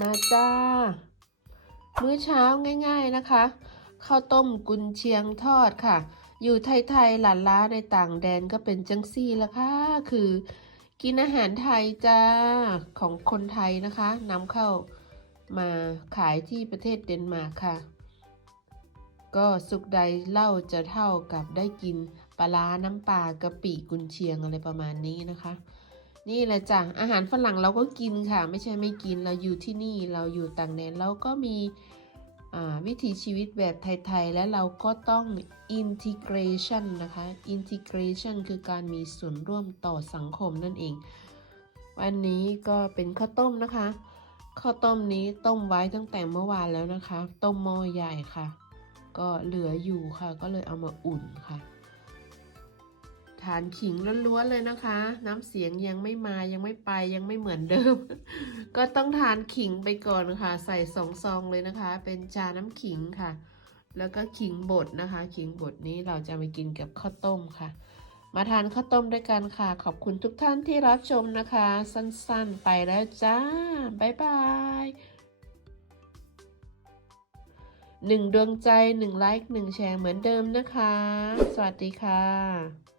มาจ้า มื้อเช้าง่าย ๆนะคะข้าวต้มกุนเชียงทอดค่ะ อยู่ไทยๆหลานล้าในต่างแดนก็เป็นจังซี่ละค่ะ คือ กินอาหารไทยจ้าของคนไทยนะคะนำเข้ามาขายที่ประเทศเดนมาร์กค่ะ ก็สุขใดเล่าจะเท่ากับได้กินปลาร้าน้ำปลากะปิกุนเชียงอะไรประมาณนี้นะคะ นี่แหละจ้ะอาหารฝรั่งเราก็กินค่ะ ไม่ใช่ไม่กินเราอยู่ที่นี่เราอยู่ต่างแดนเราก็มีวิถีชีวิตแบบไทย ๆ และเราก็ต้อง integration นะคะ integration คือการมีส่วนร่วมต่อสังคมนั่นเอง วันนี้ก็เป็นข้าวต้มนะคะ ข้าวต้มนี้ต้มไว้ตั้งแต่เมื่อวานแล้วนะคะ ต้มหม้อใหญ่ค่ะ ก็เหลืออยู่ค่ะ ก็เลยเอามาอุ่นค่ะ ทานขิงล้วนๆเลยนะคะ น้ำเสียงยังไม่มายังไม่ไปยังไม่เหมือนเดิม ก็ต้องทานขิงไปก่อนค่ะ ใส่สองซองเลยนะคะ เป็นชาน้ำขิงค่ะ แล้วก็ขิงบดนะคะ ขิงบดนี้เราจะไปกินกับข้าวต้มค่ะ มาทานข้าวต้มด้วยกันค่ะ ขอบคุณทุกท่านที่รับชมนะคะ สั้นๆไปแล้วจ้าบ๊ายบายหนึ่งดวงใจหนึ่งไลค์หนึ่งแชร์เหมือนเดิมนะคะ สวัสดีค่ะ